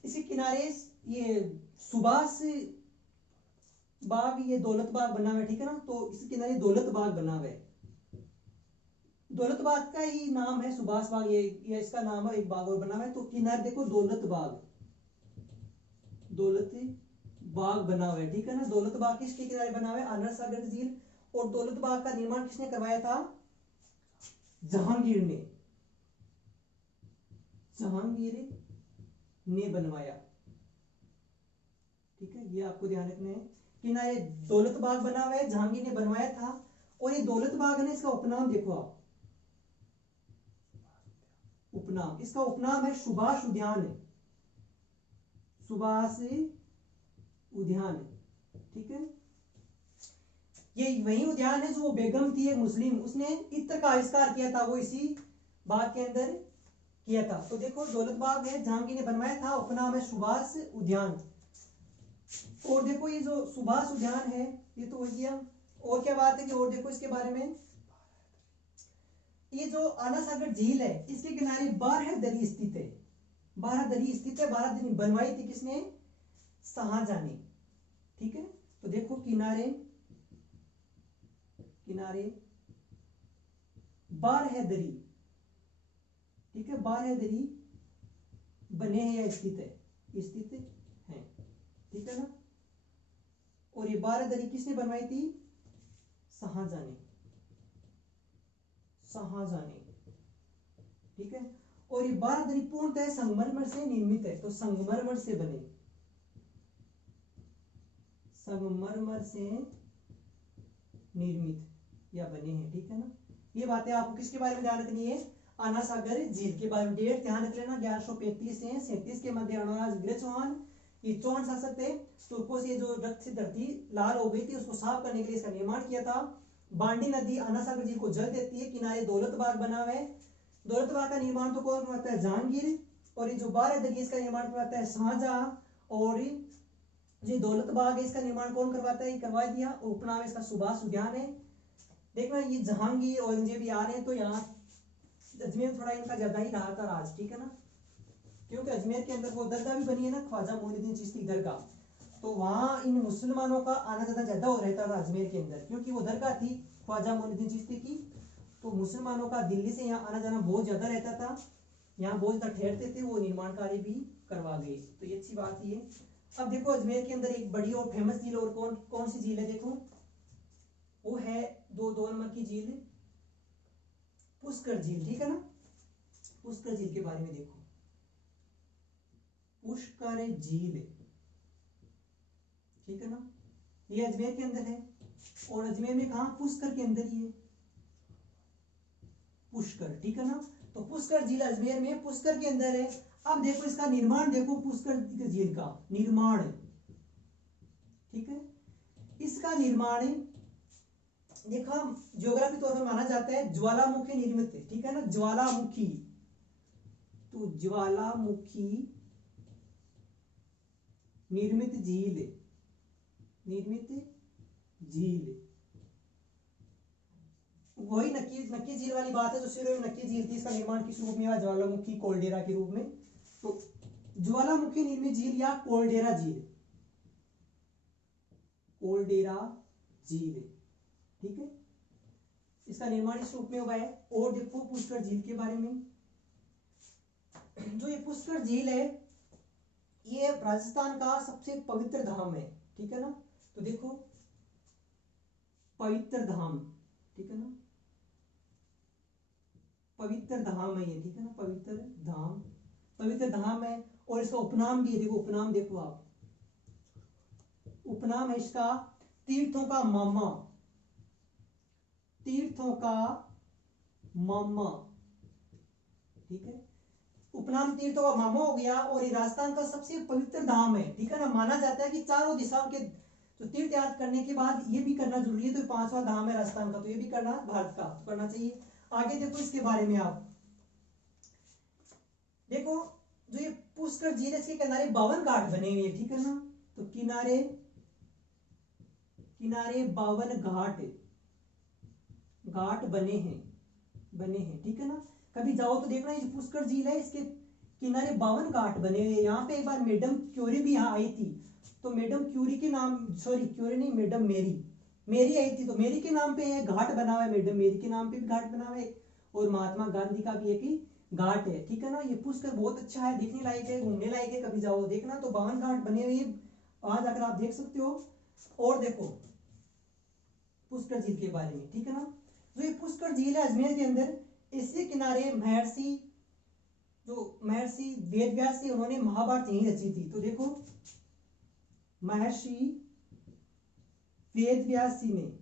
इसके किनारे ये सुभाष बाग, ये दौलत बाग बना हुआ है, ठीक है ना। तो इसके किनारे दौलत बाग बना हुआ है, दौलत बाग का ही नाम है सुभाष बाग, ये इसका नाम है, एक बाग और बना हुआ है। तो किनारे देखो दौलत बाग, दौलत बाग बना हुआ है, ठीक है ना। दौलत बाग किसके किनारे बना हुआ है, आना सागर झील। और दौलत बाग का निर्माण किसने करवाया था, जहांगीर ने, जहांगीर ने बनवाया, ठीक है, ये आपको ध्यान रखना है। किनारे दौलत बाग बना हुआ है, जहांगीर ने बनवाया था। और ये दौलत बाग है ना, इसका उपनाम देखो आप, उपनाम, इसका उपनाम है सुभाष उद्यान, सुभाष उद्यान, ठीक है। ये वही उद्यान है जो वो बेगम थी एक मुस्लिम, उसने इत्र का आविष्कार किया था, वो इसी बाग के अंदर किया था। तो देखो दौलत बाग है, जहांगीर ने बनवाया था, उपनाम है सुभाष उद्यान। और देखो ये जो सुभाष उद्यान है, ये तो हो गया। और क्या बात है कि, और देखो इसके बारे में, ये जो आना सागर झील है, इसके किनारे बारहदरी स्थित है, बारहदरी स्थित है। बारहदरी बनवाई थी किसने, शाहजहां ने, ठीक है। तो देखो किनारे, किनारे बारहदरी, ठीक है, बारहदरी बने हैं या स्थित है, स्थित है, ठीक है ना। और ये बारहदरी किसने बनवाई थी, शाहजहां ने, शाहजहां ने, ठीक है। और ये बारहदरी पूर्णतः संगमरमर से निर्मित है, तो संगमरमर से बने, संगमरमर से निर्मित या बने हैं, ठीक है ना। ये बातें आपको किसके बारे में ध्यान रखनी है, आना सागर झील के बारे में। डेट ध्यान रख लेना, 1135 से 37 के मध्य रणराज विग्रह चौहान, ये चौहान शासक थे। तुर्कों से जो रक्त से धरती लाल हो गई थी उसको साफ करने के लिए इसका निर्माण किया था। बांडी नदी आना सागर झील को जल देती है। किनारे दौलतबाग बना हुआ है। दौलतबाग का निर्माण तो कौन करवाता है? जहांगीर। और ये जो 12 दरिया इसका निर्माण करवाता है शाहजहां। और ये दौलतबाग है इसका निर्माण कौन करवाता है? ये करवा दिया। उपनाम इसका सुभाष उद्यान है। देखना ये जहांगीर औरंगजेब भी आ रहे हैं तो यहाँ अजमेर थोड़ा इनका ज्यादा ही रहा था राज, ठीक है ना, क्योंकि अजमेर के अंदर वो दरगाह भी बनी है ना, ख्वाजा मोइनुद्दीन चिश्ती दरगाह, तो वहां इन मुसलमानों का आना ज्यादा हो रहता था अजमेर के अंदर, क्योंकि वो दरगाह थी ख्वाजा मोइनुद्दीन चिश्ती की। तो मुसलमानों का दिल्ली से यहाँ आना जाना बहुत ज्यादा रहता था, यहाँ बहुत ज्यादा ठहरते थे, वो निर्माण कार्य भी करवा गए, तो ये अच्छी बात है। अब देखो अजमेर के अंदर एक बड़ी और फेमस झील और कौन कौन सी झील है? देखो वो है दो नंबर की झील पुष्कर झील, ठीक है ना। पुष्कर झील के बारे में देखो, पुष्कर झील, ठीक है ना, ये अजमेर के अंदर है। और अजमेर में कहा? पुष्कर के अंदर ही है पुष्कर, ठीक है ना। तो पुष्कर झील अजमेर में पुष्कर के अंदर है। अब देखो इसका निर्माण, देखो पुष्कर झील का निर्माण, ठीक है, इसका निर्माण देखा ज्योग्राफी तौर पर माना जाता है ज्वालामुखी निर्मित, ठीक है ना, ज्वालामुखी। तो ज्वालामुखी निर्मित झील, निर्मित झील, वही नक्की झील वाली बात है जो शुरू में नक्की झील थी, इसका निर्माण किस रूप में हुआ? ज्वालामुखी कोल्डेरा के रूप में। तो ज्वालामुखी निर्मित झील या कोल्डेरा झील, कोल्डेरा झील, ठीक है, इसका निर्माण इस रूप में हुआ है। और देखो पुष्कर झील के बारे में, जो ये पुष्कर झील है ये राजस्थान का सबसे पवित्र धाम है, ठीक है ना। तो देखो पवित्र धाम, ठीक है ना, पवित्र धाम है ये, ठीक है ना, पवित्र धाम, पवित्र धाम है। और इसका उपनाम भी है, देखो उपनाम देखो आप, उपनाम है इसका तीर्थों का मामा, तीर्थों का मामा, ठीक है, उपनाम तीर्थों का मामा हो गया। और ये राजस्थान का सबसे पवित्र धाम है, ठीक है ना, माना जाता है कि चारों दिशाओं के जो तीर्थ यात्रा करने के बाद ये भी करना जरूरी है, तो 5वां धाम है राजस्थान का, तो ये भी करना भारत का तो करना चाहिए। आगे देखो इसके बारे में आप देखो, जो ये पुष्कर झील है इसके किनारे 52 घाट बने हुए हैं, ठीक है ना। तो किनारे किनारे 52 घाट घाट बने हैं, ठीक है ना। कभी जाओ तो देखना, ये जो पुष्कर झील है इसके किनारे 52 घाट बने हुए हैं। यहाँ पे एक बार मैडम क्यूरी भी यहाँ आई थी, तो मैडम क्यूरी के नाम, सॉरी क्यूरी नहीं, मैडम मेरी आई थी, तो मेरी के नाम पे है घाट बना हुआ है, मैडम मेरी के नाम पे भी घाट बना हुआ है। और महात्मा गांधी का भी एक ही घाट है, ठीक है ना। ये पुष्कर बहुत अच्छा है, देखने लायक है, घूमने लायक है, कभी जाओ देखना। तो 52 घाट बने हुए हैं, वहां जाकर आप देख सकते हो। और देखो पुष्कर झील के बारे में, ठीक है ना, जो ये पुष्कर झील है अजमेर के अंदर, इसके किनारे महर्षि वेद व्यास से उन्होंने महाभारत यहीं रची थी। तो देखो महर्षि वेद व्यास जी ने,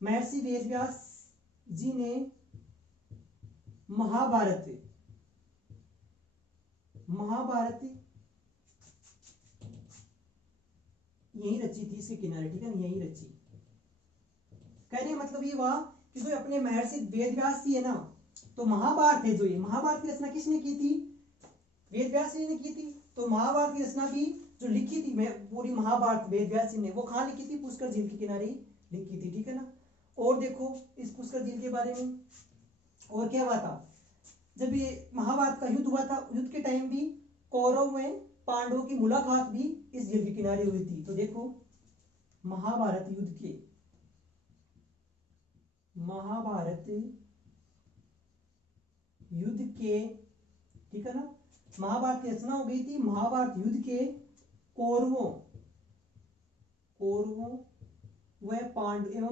महर्षि वेद व्यास जी ने महाभारत यहीं रची थी, इसके किनारे, ठीक है ना, यहीं रची। कहने मतलब ये हुआ कि जो अपने महर्षि वेद व्यास जी है ना, तो महाभारत है, जो ये महाभारत की रचना किसने की थी? वेद व्यास जी ने की थी। तो महाभारत की रचना भी जो लिखी थी पूरी महाभारत वेद व्यास जी ने, वो कहाँ लिखी थी? पुष्कर झील के किनारे लिखी थी, ठीक है ना। और देखो इस पुष्कर झील के बारे में और क्या हुआ था, जब ये महाभारत का युद्ध हुआ था, युद्ध के टाइम भी कौरव में पांडवों की मुलाकात भी इस झील के किनारे हुई थी। तो देखो महाभारत युद्ध के ठीक है ना, महाभारत की रचना हो गई थी महाभारत युद्ध के कौरवों वह पांडवों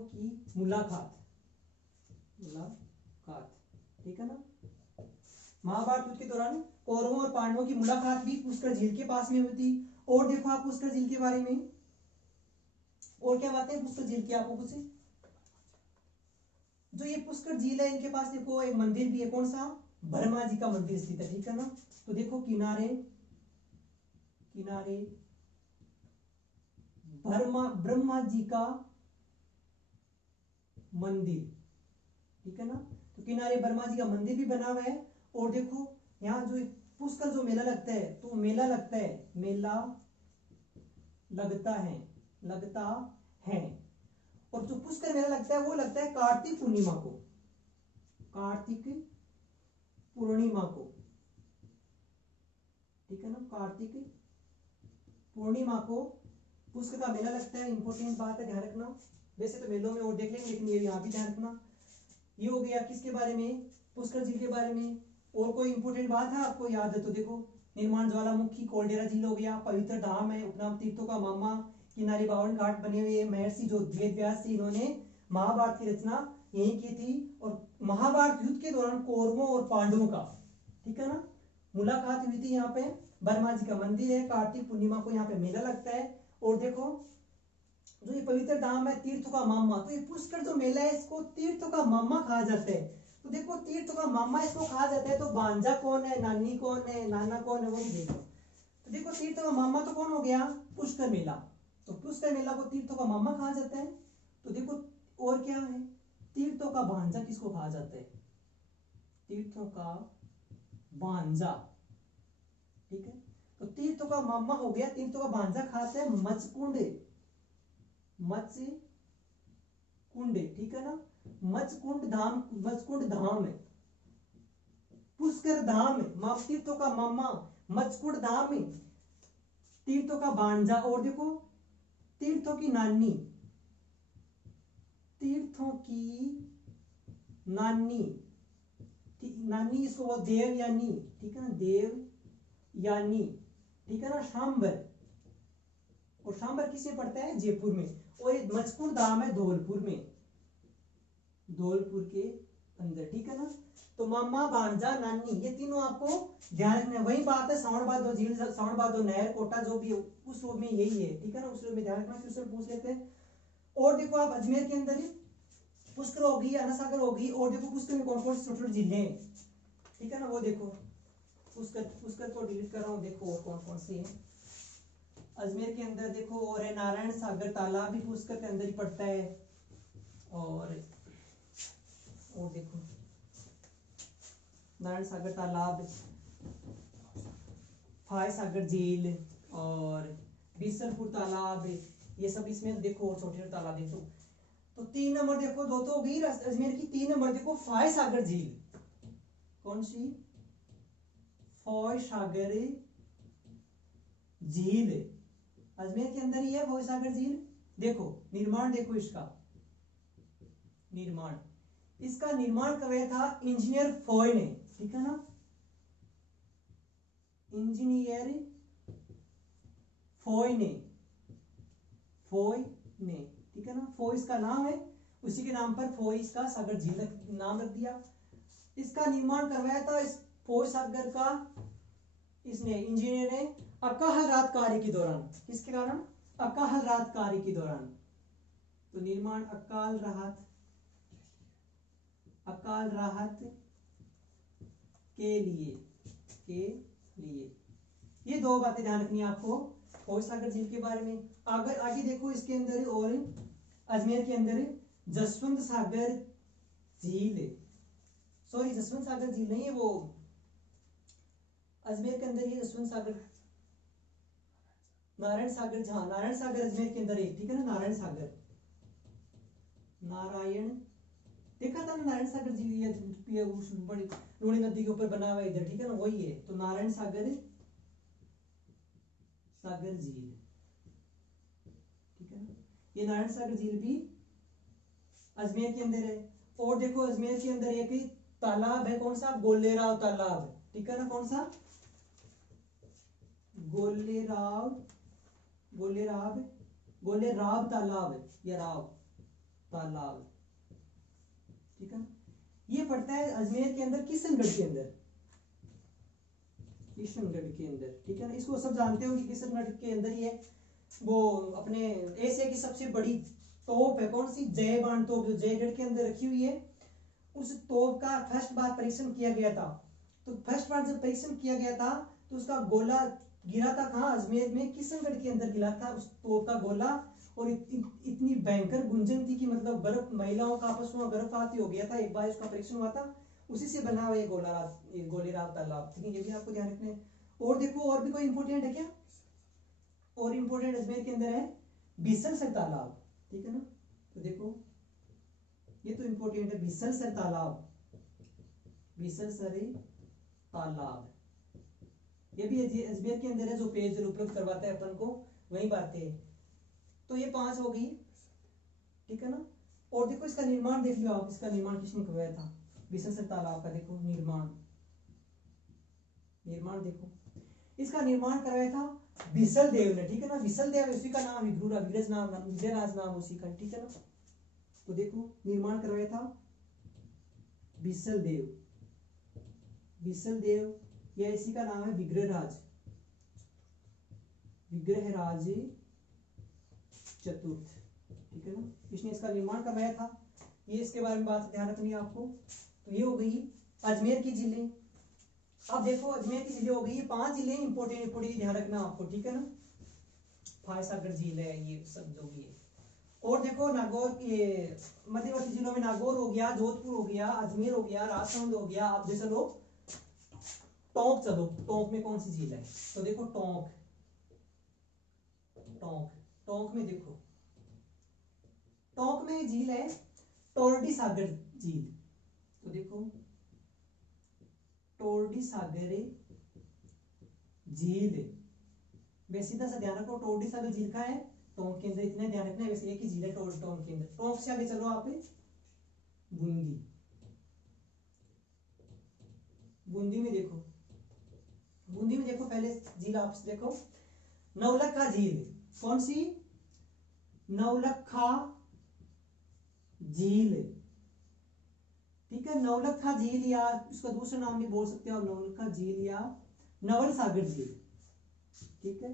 की मुलाकात, ठीक है ना। महाभारत युद्ध के दौरान कौरवों और पांडवों की मुलाकात भी पुष्कर झील के पास में हुई थी। और देखो आप पुष्कर झील के बारे में और क्या बात है पुष्कर झील की आपको कुछ, जो ये पुष्कर झील है इनके पास देखो एक मंदिर भी है, कौन सा, ब्रह्मा जी का मंदिर स्थित है, ठीक है ना। तो देखो किनारे किनारे ब्रह्मा जी का मंदिर, ठीक है ना। तो किनारे ब्रह्मा जी का मंदिर भी बना हुआ है। और देखो यहाँ जो पुष्कर जो मेला लगता है, तो मेला लगता है, मेला लगता है। और जो पुष्कर मेला लगता है वो लगता है कार्तिक पूर्णिमा को, कार्तिक पूर्णिमा को, ठीक है ना। कार्तिक पूर्णिमा को पुष्कर का मेला लगता है। इंपॉर्टेंट बात है, ध्यान रखना। वैसे तो मेलों में और देख लेंगे, लेकिन ये यहाँ भी ध्यान रखना। ये हो गया किसके बारे में, पुष्कर झील के बारे में। और कोई इंपॉर्टेंट बात है आपको याद है तो देखो, निर्माण ज्वालामुखी, कोलडेरा झील हो गया, पवित्र धाम है, उपनाम तीर्थों का मामा, किनारे 52 घाट बने हुए। महर्षि जो वेद व्यास थी, इन्होंने महाभारत की रचना यही की थी। और महाभारत युद्ध के दौरान कौरवों और पांडवों का, ठीक है ना, मुलाकात हुई थी यहाँ पे। ब्रह्मा जी का मंदिर है, कार्तिक पूर्णिमा को यहाँ पे मेला लगता है। और देखो जो ये पवित्र धाम है, तीर्थों का मामा, तो ये पुष्कर जो मेला है इसको तीर्थों का मामा कहा जाता है। तो देखो तीर्थों का मामा इसको कहा जाता है, तो भांजा कौन है, नानी कौन है, नाना कौन है, वो भी देखो। तो देखो तीर्थों का मामा तो कौन हो गया, पुष्कर मेला। तो पुष्कर मेला को तीर्थों का मामा कहा जाता है। तो देखो और क्या है, तीर्थों का भांजा किसको कहा जाता है, तीर्थों का भांजा, ठीक है। तो तीर्थों का मामा हो गया, तीर्थों का भांजा खाते हैं मचकुंड, मचकुंड, ठीक है ना। मचकुंड धाम है, पुष्कर धाम है, तीर्थों का मामा, मचकुंड धाम है, तीर्थों का भांजा। और देखो तीर्थों की नानी, तीर्थों की नानी, नानी इसको वो देवयानी, ठीक है ना, देवयानी, ठीक है ना, शांबर। और शांबर किसे पड़ता है, जयपुर में। और ये मचकुंड धाम है धौलपुर में, धौलपुर के अंदर, ठीक है ना। तो मामा, भांजा, नानी, ये तीनों आपको ध्यान रखना है। वही बात है सावणबादो झील, सावणबादो नहर, कोटा जो भी उस रूप में यही है, ठीक है ना। उस रूप में ध्यान रखना, क्वेश्चन पूछ लेते हैं। और देखो आप अजमेर के अंदर पुष्कर होगी, अनासागर होगी। और देखो पुष्कर में कौन कौन सी छोटी छोटी झीलें हैं, ठीक है ना, वो देखो। पुष्कर को डिलीट कर रहा हूँ, देखो और कौन कौन सी है अजमेर के अंदर। देखो और है नारायण सागर तालाब भी पुष्कर के अंदर ही पड़ता है। और देखो नारायण सागर तालाब, फाय सागर झील और बीसलपुर तालाब, ये सब इसमें देखो। और छोटे छोटे तालाब देखो। तो 3 नंबर देखो, दो तो हो गई अजमेर की। 3 नंबर देखो फाय सागर झील, कौन सी, फाय सागर झील, अजमेर के अंदर ही है फाय सागर झील। देखो निर्माण, देखो इसका निर्माण, इसका निर्माण करवाया था इंजीनियर फॉय ने, ठीक है ना, इंजीनियर फॉय ने, ठीक है ना। फॉय इसका नाम है, उसी के नाम पर फॉय इसका सागर झील नाम रख दिया। इसका निर्माण करवाया था इस फॉय सागर का इसने, इंजीनियर ने, अकाल रात कार्य के दौरान। किसके कारण, अकाल रात कार्य के दौरान। तो निर्माण अकाल राहत के लिए ये 2 बातें ध्यान रखनी है आपको फौज सागर झील के बारे में। आगे देखो इसके अंदर, और अजमेर के अंदर जसवंत सागर झील, सॉरी जसवंत सागर झील नहीं है वो, अजमेर के अंदर ये जसवंत सागर, नारायण सागर, हाँ नारायण सागर अजमेर के अंदर है, ठीक है ना। नारायण सागर, नारायण देखा था ना, नारायण सागर झील ये उस बड़ी लूणी नदी के ऊपर बना हुआ इधर, ठीक है ना, वही है। तो नारायण सागर झील, ठीक है ना। ये नारायण सागर झील भी अजमेर के अंदर है। और देखो अजमेर के अंदर एक तालाब है, कौन सा, गोलेराव तालाब, ठीक है ना। कौन सा, गोलेराव तालाब या राव तालाब, ठीक है। ये पड़ता है अजमेर के अंदर, किशनगढ़ के अंदर, किशनगढ़ के अंदर, ठीक है ना। इसको सब जानते हो कि किशनगढ़ के अंदर ही है वो अपने एशिया की सबसे बड़ी तोप है, कौन सी, जय बाण तोप, जो जयगढ़ के अंदर रखी हुई है। उस तोप का फर्स्ट बार परीक्षण किया गया था। तो फर्स्ट बार जब परीक्षण किया गया था तो उसका गोला गिरा था कहाँ, अजमेर में किशनगढ़ के अंदर गिरा था उस तोप का गोला। और इतनी भयंकर गुंजन थी कि मतलब गर्भ, महिलाओं का आपस में गर्भपात हो गया था। एक बार उसका परीक्षण हुआ था, उसी से बना हुआ ये गोलेराव तालाब, ठीक है, ये भी आपको ध्यान रखना है। और देखो और भी कोई इंपोर्टेंट है क्या, और इंपोर्टेंट अजमेर के अंदर है बीसलसर तालाब, ठीक है ना। तो देखो ये तो इंपोर्टेंट है, बीसलसर तालाब, बीसलसर तालाब, ये भी अजमेर के अंदर है, जो पेयजल उपलब्ध करवाता है अपन को, वही बातें है। तो ये 5 हो गई, ठीक है ना। और देखो इसका निर्माण देख लो आप, इसका निर्माण किसने करवाया था, बीसलसर तालाब का। देखो निर्माण, निर्माण देखो, इसका निर्माण करवाया था बिसल देव ने, ठीक है ना। बिसल देव उसी का नाम, विग्रज नाम, विजयराज नाम उसी का, ठीक है ना। तो देखो निर्माण करवाया था बिसल देव, बिसल देव, यह इसी का नाम है विग्रहराज, विग्रहराज चतुर्थ, ठीक है ना। इसने इसका निर्माण करवाया था। ये इसके बारे में बात ध्यान रखनी है आपको। तो ये हो गई अजमेर की जिले। अब देखो अजमेर की जिले हो गई, 5 जिले इंपोर्टेंट इंपोर्टेंट ध्यान रखना आपको, ठीक है ना। फायसागर झील है, ये सब जो भी है। और देखो नागौर के मध्यवर्ती जिलों में नागौर हो गया, जोधपुर हो गया, अजमेर हो गया, राजसमंद हो गया। आप जैसे लोग टोंक चलो, टोंक में कौन सी झील है, तो देखो टोंक, टोंक, टोंक में देखो, टोंक में झील है टोरडी सागर झील। तो देखो टोरडी सागर झील, वैसे सीधा सा ध्यान रखो, टोरडी सागर झील का है टोंक के अंदर, इतना ध्यान रखना है। वैसे एक ही झील है टोंक के अंदर। टोंक से आगे चलो आप, बूंदी, बूंदी में देखो, बूंदी में देखो पहले झील आप देखो, नवलखा झील, कौन सी, नवलखा झील, ठीक है। नवलखा झील या उसका दूसरा नाम भी बोल सकते हो, नवलखा झील या नवल सागर झील, ठीक है,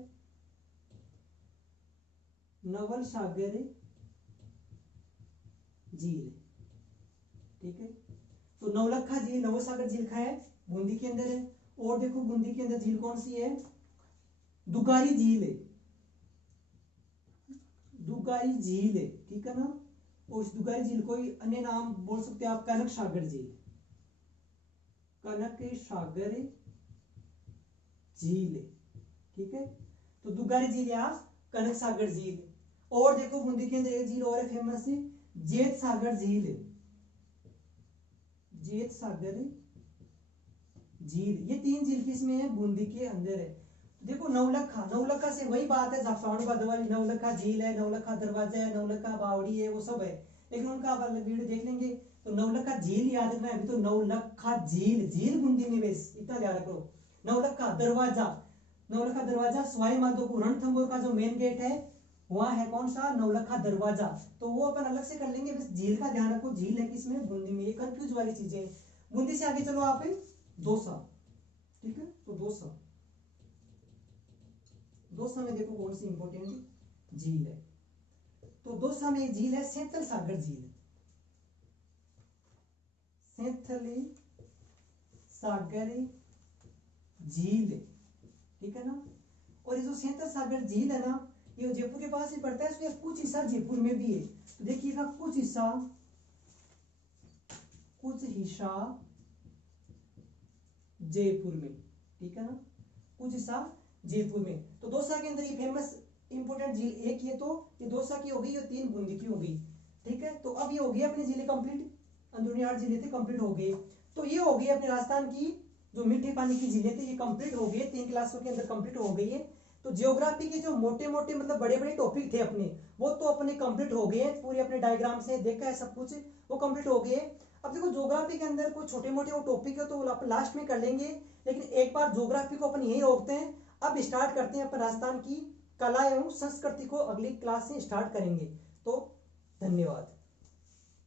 नवल सागर झील, ठीक है। तो नवलखा झील, नवल सागर झील का है, बूंदी के अंदर है। और देखो बूंदी के अंदर झील कौन सी है, दुगारी झील है, दुगारी झील है, ठीक है ना। और उस दुगारी झील को अन्य नाम बोल सकते हैं आप, कनक सागर झील, कनक सागर झील, ठीक है। तो दुगारी झील या कनक सागर झील। और देखो बूंदी के अंदर एक झील और है फेमस है, जेत सागर झील, जेत सागर झील। ये 3 झील किसमें है, बूंदी के अंदर है। देखो नवलखा, नवलखा से वही बात है, जाफराबाद वाली नवलखा झील है, नवलखा दरवाजा है, नवलखा बावड़ी है, वो सब है, लेकिन उनका आप अलग वीडियो देख लेंगे। तो नवलखा झील याद रखना है, अभी तो नवलखा झील, झील बूंदी में, बेस इतना याद रखो। नवलखा दरवाजा, नवलखा दरवाजा सवाई माधोपुर रणथंभौर का जो मेन गेट है वहां है, कौन सा, नवलखा दरवाजा। तो वो अपन अलग से कर लेंगे, बस झील का ध्यान रखो, झील है किसमें, बूंदी में। ये कंफ्यूज वाली चीजें। बूंदी से आगे चलो आप, दौसा, ठीक है। तो दौसा, दौसा में देखो कौन सी इंपोर्टेंट झील है, तो दौसा में एक झील है सैंथल सागर झील, सैंथल सागर झील, ठीक है ना। और ये जो सैंथल सागर झील है ना, ये जयपुर के पास ही पड़ता है, इसमें कुछ हिस्सा जयपुर में भी है। तो देखिएगा कुछ हिस्सा जयपुर में, ठीक है ना, कुछ हिस्सा जयपुर में। तो दौसा के अंदर ये फेमस इंपोर्टेंट झील एक, ये तो ये दौसा की हो गई, ये 3 बूंदी की हो गई, ठीक है। तो अब ये हो गई अपनी जिले कंप्लीट, अंदरूनी 8 जिले थे कंप्लीट हो गए। तो ये हो गई अपने राजस्थान की जो मीठे पानी की जिले थे, ये कंप्लीट हो गए, 3 क्लासों के अंदर कंप्लीट हो गई है। तो जियोग्राफी के जो मोटे मोटे मतलब बड़े बड़े टॉपिक थे अपने, वो तो अपने कंप्लीट हो गए, पूरे अपने डायग्राम से देखा है सब कुछ, वो कंप्लीट हो गए। अब देखो ज्योग्राफी के अंदर कोई छोटे मोटे वो टॉपिक है तो आप लास्ट में कर लेंगे, लेकिन एक बार ज्योग्राफी को अपन यही रोकते हैं। अब स्टार्ट करते हैं अपन राजस्थान की कला एवं संस्कृति को, अगली क्लास से स्टार्ट करेंगे। तो धन्यवाद।